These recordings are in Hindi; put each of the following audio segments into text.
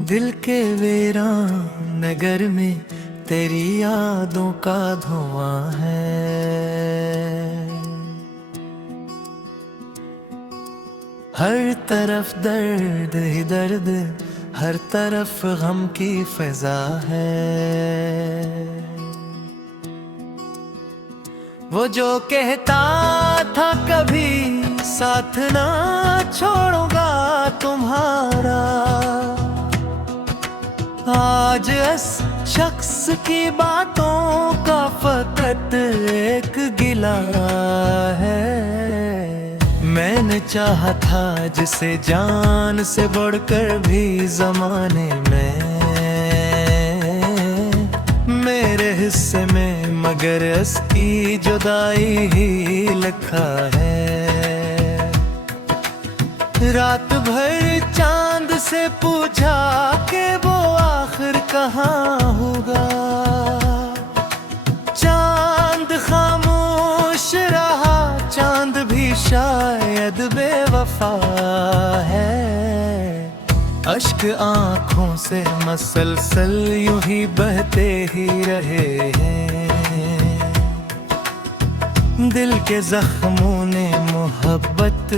दिल के वीरान नगर में तेरी यादों का धुआं है। हर तरफ दर्द ही दर्द, हर तरफ गम की फिजा है। वो जो कहता था कभी साथ ना छोड़ूंगा तुम्हारा, आज इस शख्स की बातों का फकत एक गिला है। मैंने चाहा था जिसे जान से बढ़कर भी जमाने में, मेरे हिस्से में मगर इसकी जुदाई ही लिखा है। रात भर चांद से पूछा कि वो आखिर कहाँ होगा, चांद खामोश रहा, चांद भी शायद बेवफा है। अश्क आँखों से मसलसल यूं ही बहते ही रहे हैं। दिल के जख्मों ने मोहब्बत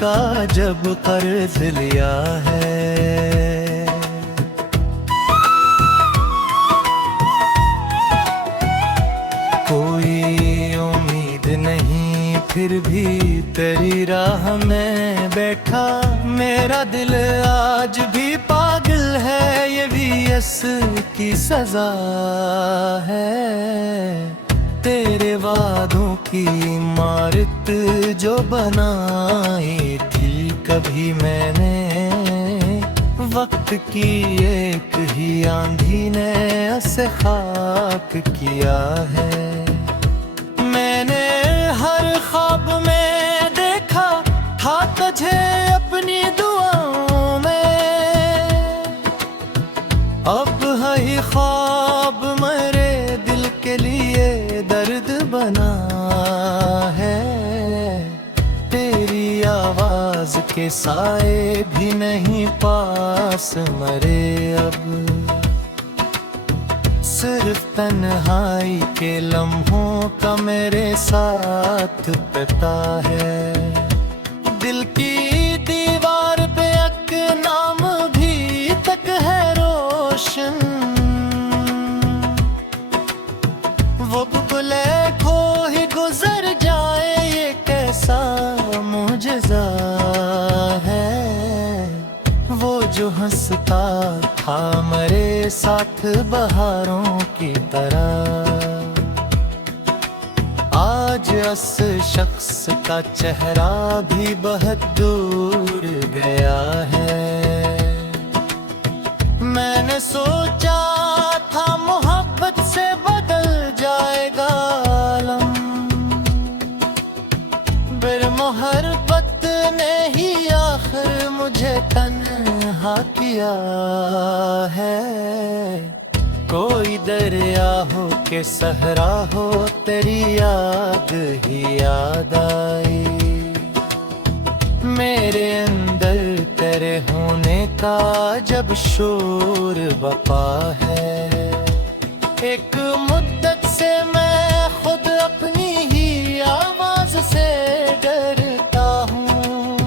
का जब कर्ज लिया है। कोई उम्मीद नहीं फिर भी तेरी राह में बैठा, मेरा दिल आज भी पागल है, ये भी इसकी सजा है। तेरे वादों की इमारत जो बनाई थी कभी मैंने, वक्त की एक ही आंधी ने उसे खाक किया है। मैंने हर ख्वाब में देखा था तुझे अपनी दुआओं में, अब है ही ख्वाब मेरे दिल के लिए दर्द बना है। तेरी आवाज के साए भी नहीं पास मरे अब, सिर्फ तन्हाई के लम्हों का मेरे साथ पता है। दिल की दीवार पे एक नाम भी तक है रोशन, वो बुलबुले खो ही गुजर जाए ये कैसा मुझजा है। वो जो हंसता था मेरे साथ बहारों की तरह, आज उस शख्स का चेहरा भी बहुत दूर गया है। मैंने सोचा था मोहब्बत से बदल जाएगा आलम, फिर मोहब्बत ने ही आखिर मुझे तन्हा किया है। कोई दरिया हो के सहरा हो, तेरी याद ही याद आई। मेरे अंदर तेरे होने का जब शोर बपा है, एक मुद्दत से मैं खुद अपनी ही आवाज से डरता हूँ।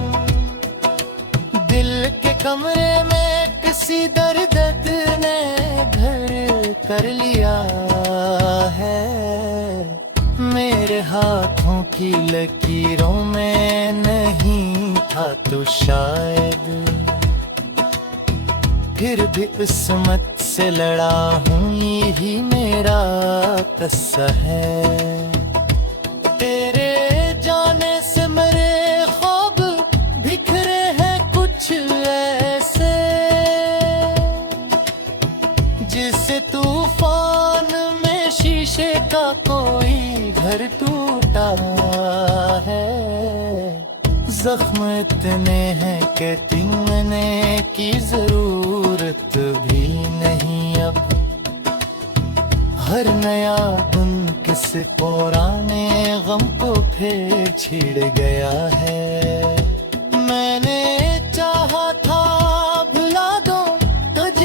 दिल के कमरे में किसी दर्द ने घर कर लिया है। मेरे हाथों की लकीरों में नहीं था तो शायद, फिर भी किस्मत से लड़ा हूँ, यही मेरा किस्सा है। तेरे जाने से मेरे ख्वाब बिखरे हैं कुछ ऐसे, जिसे तूफान में शीशे का कोई घर टूटा है। जख्म इतने हैं कि चुमने की जरूरत भी नहीं अब। हर नया दिन किसी पुराने गम को फिर छिड़ गया है। मैंने चाहा था भुला दूं तुझे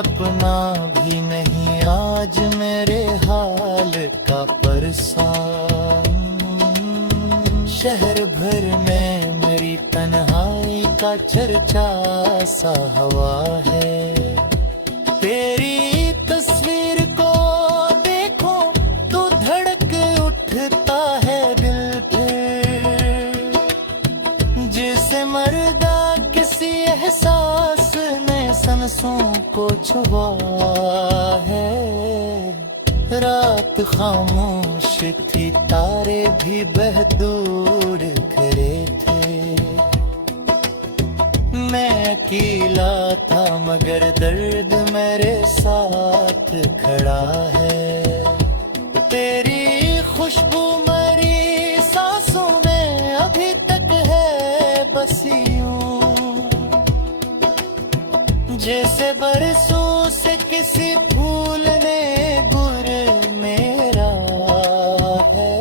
अपना भी नहीं आज मेरे हाल का परेशान। शहर भर में मेरी तन्हाई का चर्चा सा हवा है। तेरी तस्वीर को देखो तो धड़क उठता है दिल पे, जिसे मर्दा किसी एहसास ने सांसों को छुआ है। रात खामोश थी, तारे भी बहदूर खड़े थे। मैं अकेला था मगर दर्द मेरे साथ खड़ा है। तेरी खुशबू मेरी सांसों में अभी तक है बसी यूं, जैसे बरसों से किसी फूल ने गुर मेरा है।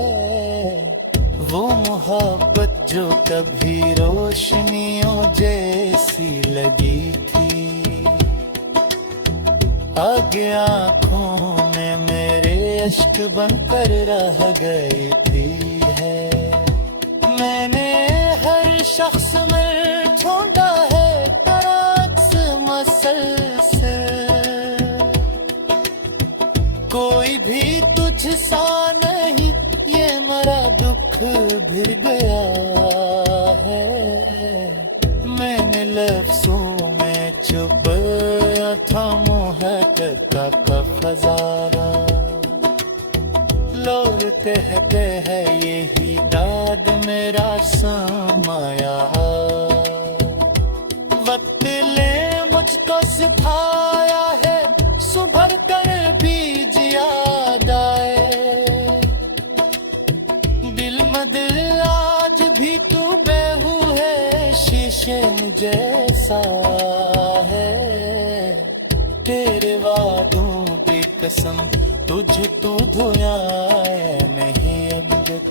वो मोहब्बत जो कभी रोशनियों जैसी लगी थी, आगे आँखों में मेरे अश्क बनकर रह गई थी है। मैंने हर शख्स में ढूंढा है तरक्स मसलसल, कोई भी तुझ सा नहीं, ये मेरा दुख भिर गया है। मैंने लफ्जों में छुपाया था मोहब्बत का खजाना। लोग कहते हैं यही दाद मेरा समाया। वक्त ले मुझको सिखाया है, सुभर कर बीज याद आए। दिल मदिल आज भी तू बेहू है, शीशे जैसा है। तेरे वादों की कसम तुझे तू धोया नहीं अंगत।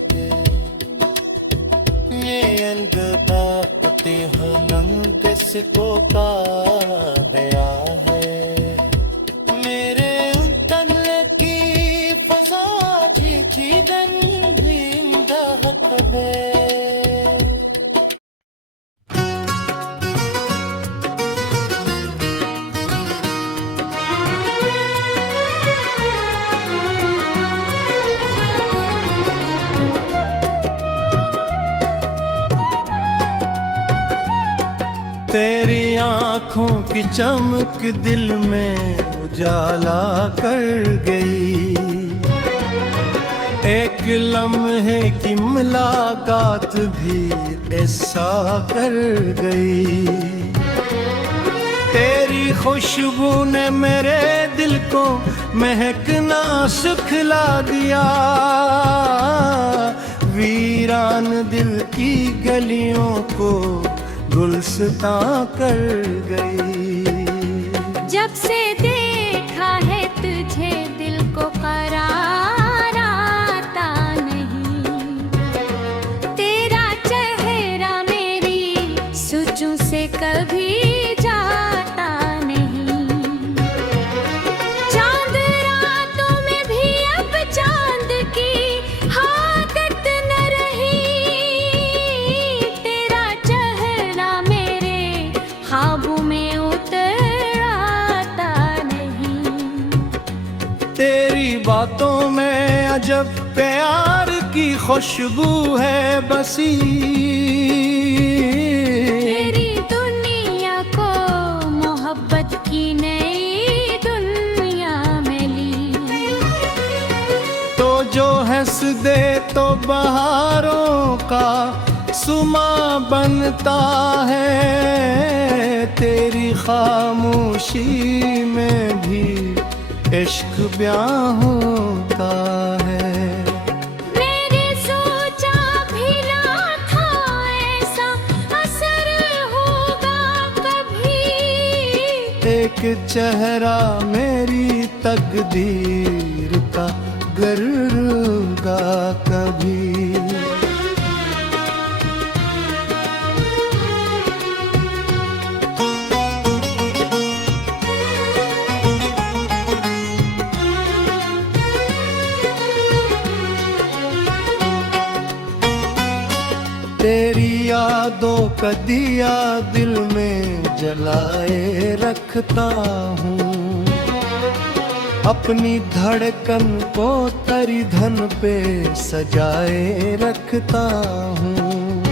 ये अलगदा फतेह नंग सिको का गया है। मेरे तन की फजा जी दन भींदा हकले। तेरी आँखों की चमक दिल में उजाला कर गई। एक लम्हे की मुलाकात भी ऐसा कर गई। तेरी खुशबू ने मेरे दिल को महकना सिखला दिया। वीरान दिल की गलियों को गुलसितां कर गई। जब से देखा है तुझे दिल को करार आता नहीं। तेरा चेहरा मेरी सोचों से कभी जाता नहीं। चांद रातों में भी अब चांद की आदत न रही। तेरा चेहरा मेरे ख्वाबों में उतर आता नहीं। तेरी बातों में अजब प्यार की खुशबू है बसी। तेरी दुनिया को मोहब्बत की नई दुनिया में ली। तो जो हंस दे तो बहारों का सुमा बनता है। तेरी खामोशी में भी इश्क ब्याह होता है। मैंने सोचा भी ना था ऐसा असर होगा कभी। एक चेहरा मेरी तकदीर का गरूगा कभी। यादों का दिया दिल में जलाए रखता हूँ। अपनी धड़कन को तरी धन पे सजाए रखता हूँ।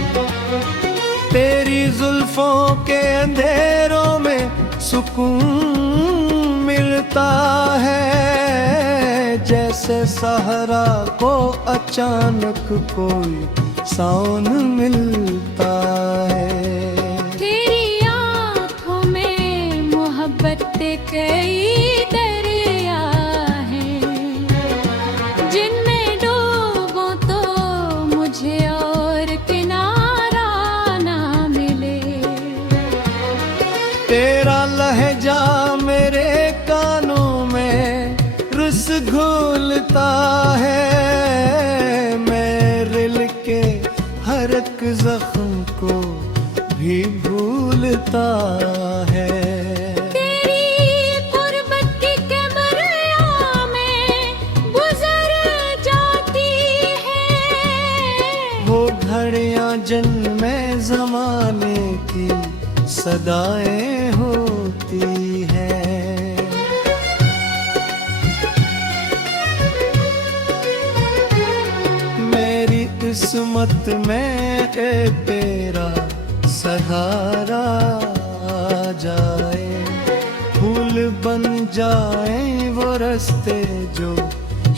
तेरी जुल्फों के अंधेरों में सुकून मिलता है, जैसे सहरा को अचानक कोई सावन मिलता है। तेरी आँखों में मोहब्बत के कई दरिया हैं, जिनमें डूबो तो मुझे और किनारा ना मिले। तेरा लहजा मेरे कानों में रस घोलता है, हर एक जख्म को भी भूलता है। तेरी गुर्बत की कमरिया में गुजर जाती है, वो घड़ियां जिनमें ज़माने की सदाएं होती हैं। किस्मत में तेरा सहारा आ जाए, फूल बन जाए वो रास्ते जो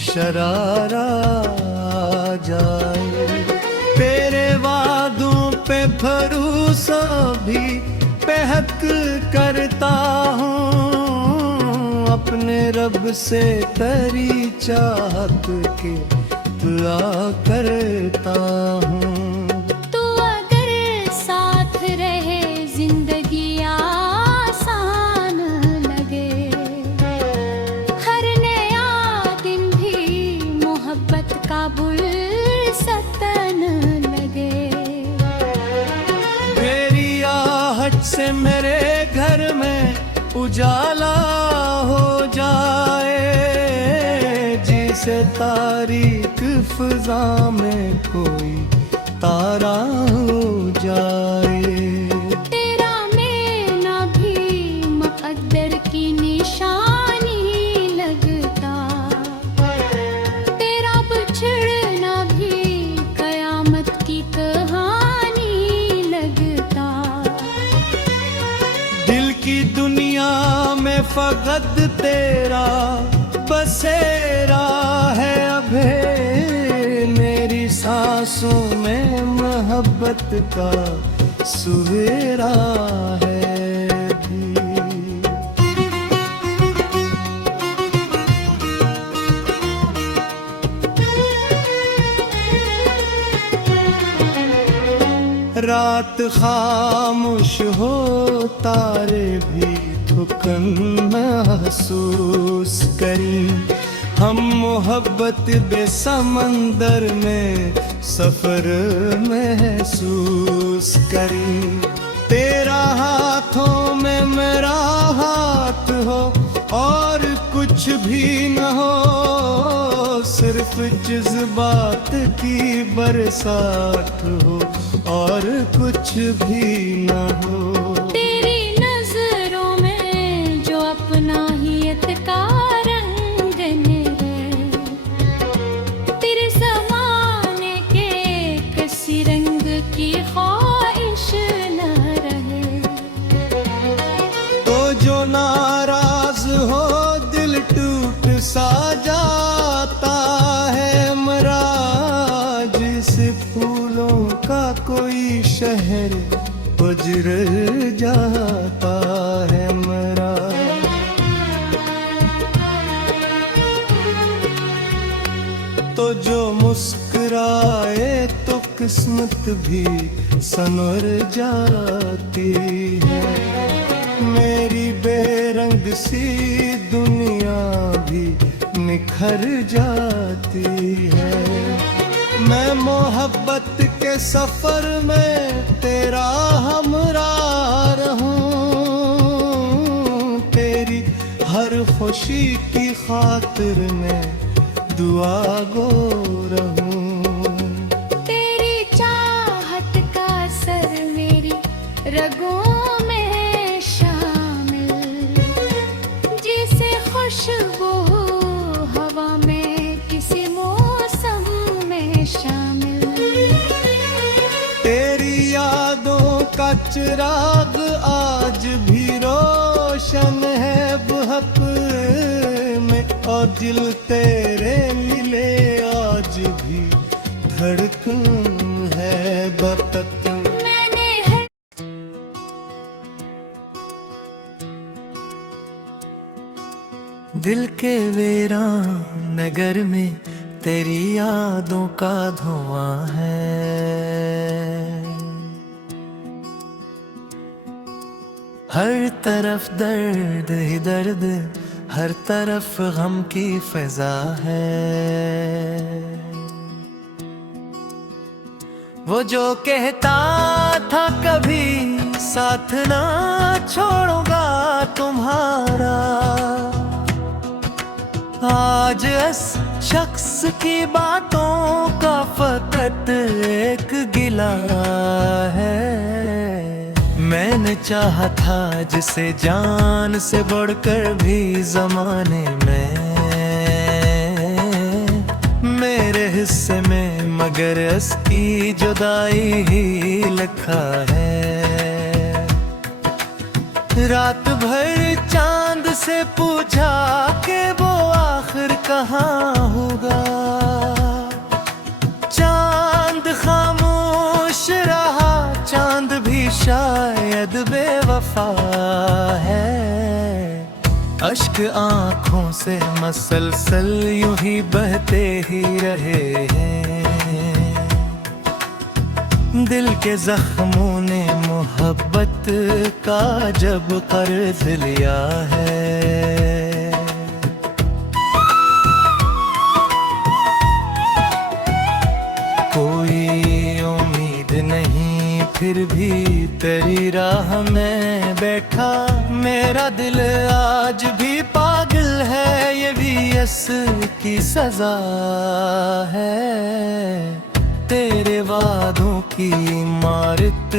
शरारा आ जाए। तेरे वादों पे भरोसा भी बेहक करता हूँ, अपने रब से तेरी चाहत के दुआ करता हूँ। तू अगर साथ रहे जिंदगी आसान लगे, हर नया दिन भी मोहब्बत का बुलसतन लगे। तेरी आहट से मेरे घर में उजाला हो जाए, जिसे तारीख फिजा में कोई तारा हो जाए। तेरा मिलना भी मुक़द्दर की निशानी लगता, तेरा बिछड़ना भी क़यामत की कहानी लगता। दिल की दुनिया में फ़क़त तेरा बसेरा है अभे, मेरी सांसों में मोहब्बत का सुवेरा है भी। रात खामोश हो तारे भी थकन महसूस करी, हम मोहब्बत बे समंदर में सफर महसूस करी। तेरा हाथों में मेरा हाथ हो और कुछ भी न हो, सिर्फ जज्बात की बरसात हो और कुछ भी न हो। तेरी नजरों में जो अपनाहियत का रंगन है, तेरे ज़माने के किसी रंग की ख्वाहिश न रहे। तो जो नाराज हो दिल टूट सा जाता है, मरा जिस फूलों का कोई शहर गुजर जाता है, मरा। तो जो मुस्कुराए तो किस्मत भी संवर जाती है, मेरी बेरंग सी दुनिया भी निखर जाती है। मैं मोहब्बत के सफर में तेरा हमरा रहूं, तेरी हर खुशी की खातिर में दुआ गो रहूं। तेरी चाहत का असर रगों में शामिल, जिसे खुशबू हवा में किसी मौसम में शामिल। तेरी यादों का चिराग आज भी रोशन है बहक में, और दिल तेरे मिले आज भी धड़कन है बतक। दिल के वीरान नगर में तेरी यादों का धुआं है, हर तरफ दर्द ही दर्द, हर तरफ गम की फिजा है। वो जो कहता था कभी साथ ना छोड़ूंगा तुम्हारा, आज इस शख्स की बातों का फकत एक गिला है। मैंने चाहा था जिसे जान से बढ़कर भी जमाने में, मेरे हिस्से में मगर इसकी जुदाई ही लिखा है। रात भर चांद से पूछा कि वो आखिर कहाँ होगा, चांद खामोश रहा, चांद भी शायद बेवफा है। अश्क आँखों से मसलसल यूं ही बहते ही रहे हैं, दिल के जख्मों ने मोहब्बत का जब कर्ज लिया है। कोई उम्मीद नहीं फिर भी तेरी राह में बैठा, मेरा दिल आज भी पागल है, ये भी इसकी सजा है। तेरे वादों की इमारत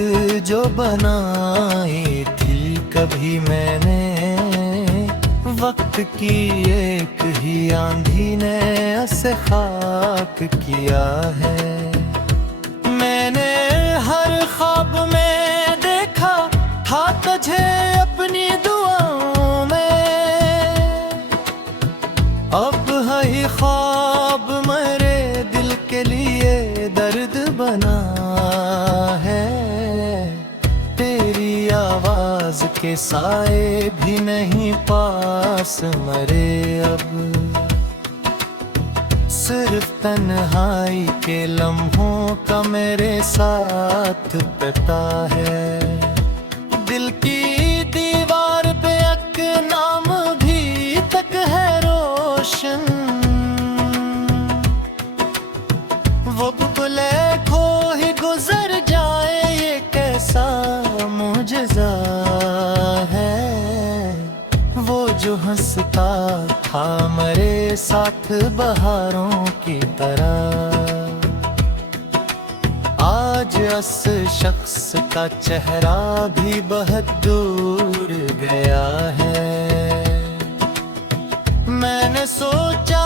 जो बनाई थी कभी मैंने, वक्त की एक ही आंधी ने उसे खाक किया है। मैंने हर ख्वाब में देखा था तुझे अपनी दुआओं में, अब है ख्वाब मेरे दिल के लिए दर्द बना है। तेरी आवाज के साए भी नहीं पास मरे अब, सिर्फ तन्हाई के लम्हों का मेरे साथ पता है। दिल की दीवार पे एक नाम भी तक है रोशन, वो बुले खो ही गुजर जाए ये कैसा मुझजा है। वो जो हंसता था मेरे साथ बहारों की तरह, आज उस शख्स का चेहरा भी बहुत दूर गया है। मैंने सोचा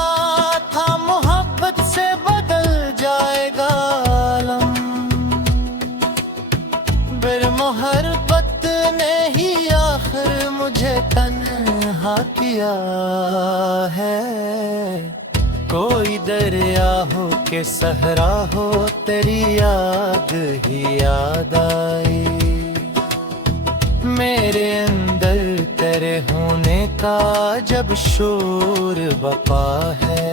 था मोहब्बत से बदल जाएगा आलम, फिर मोहब्बत ने ही आखिर मुझे तन्हा किया है। कोई दरिया हो के सहरा हो तेरी याद ही याद आई, मेरे अंदर तेरे होने का जब शोर बपा है।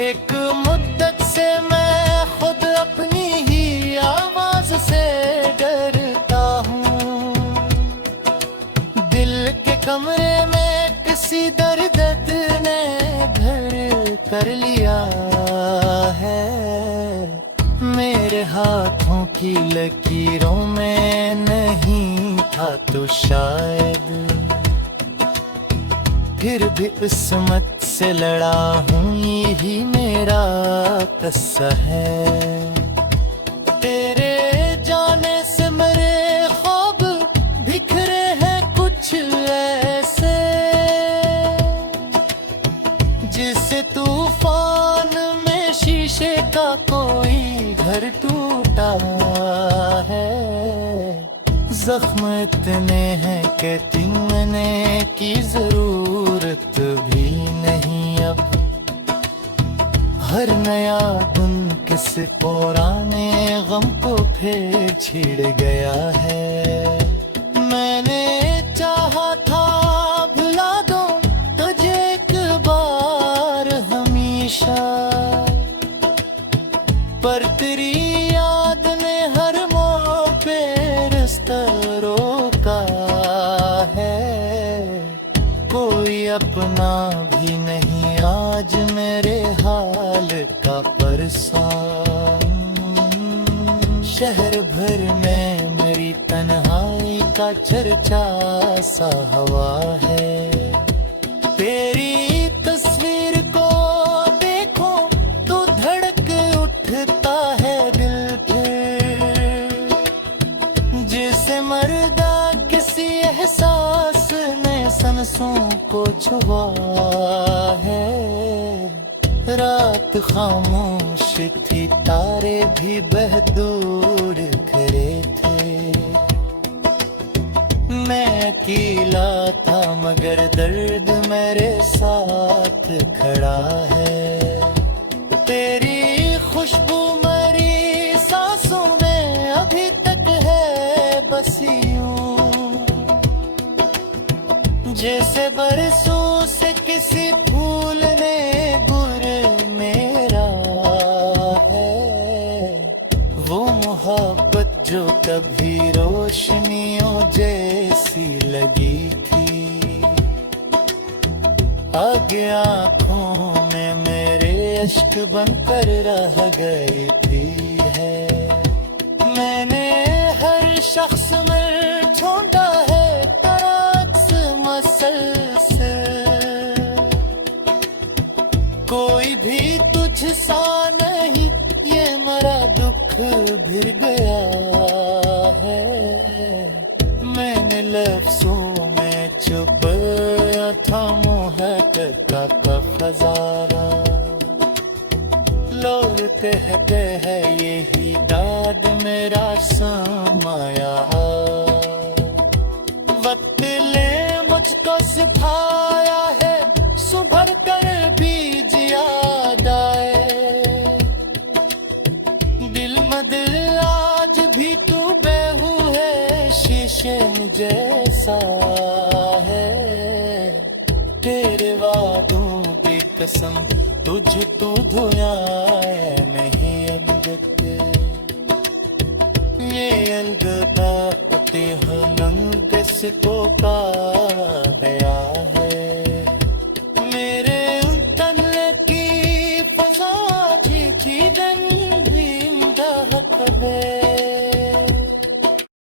एक मुद्दत से मैं खुद अपनी ही आवाज से डरता हूँ, दिल के कमरे में किसी दर्द ने घर कर लिया है। मेरे हाथों की लकीरों में नहीं था तो शायद, फिर भी किस्मत से लड़ा हूँ यही मेरा किस्सा है। तेरे जाने से मेरे जख्म इतने हैं कहती मैंने की जरूरत भी नहीं अब। हर नया दिन किसी पुराने गम को फिर छिड़ गया है। मैंने चाहा था भुला दो तुझे एक बार हमेशा, पर तेरी याद ने हर मोड़ पे रास्ता रोका है। कोई अपना भी नहीं आज मेरे हाल का परसां। शहर भर में मेरी तन्हाई का चर्चा सा हवा है। तेरी तस्वीर को देखो तो धड़क उठता है दिल पे, जिसे मर्दा किसी एहसास ने सांसों को छुआ है। रात खामोश थी तारे भी बहदूर खड़े थे। मैं अकेला था मगर दर्द मेरे साथ खड़ा है। तेरी खुशबू मेरी सांसों में अभी तक है बस यूं, जैसे बरसों से किसी फूल ने गुर मेरा है। वो मोहब्बत जो कभी रोशनियों जैसी लगी थी, आगे आंखों में मेरे अश्क बनकर रह गई थी है। मैंने हर शख्स में ढूंढा है तरक्स मसलसल, कोई भी तुझसा नहीं ये मेरा दुख भिर गया है। मैंने लफ्जों में छुपाया था मोहब्बत का खजाना। लोग कहते हैं यही दाद मेरा समाया। वक्त ले मुझको सिखाया है सुभर कर बीज याद आए। दिल में दिल आज भी तू बेहू है शीशे जैसा है। तेरे वादों की कसम तुझ तो धोया नहीं अब ये अलगदा ते हलंग किसको का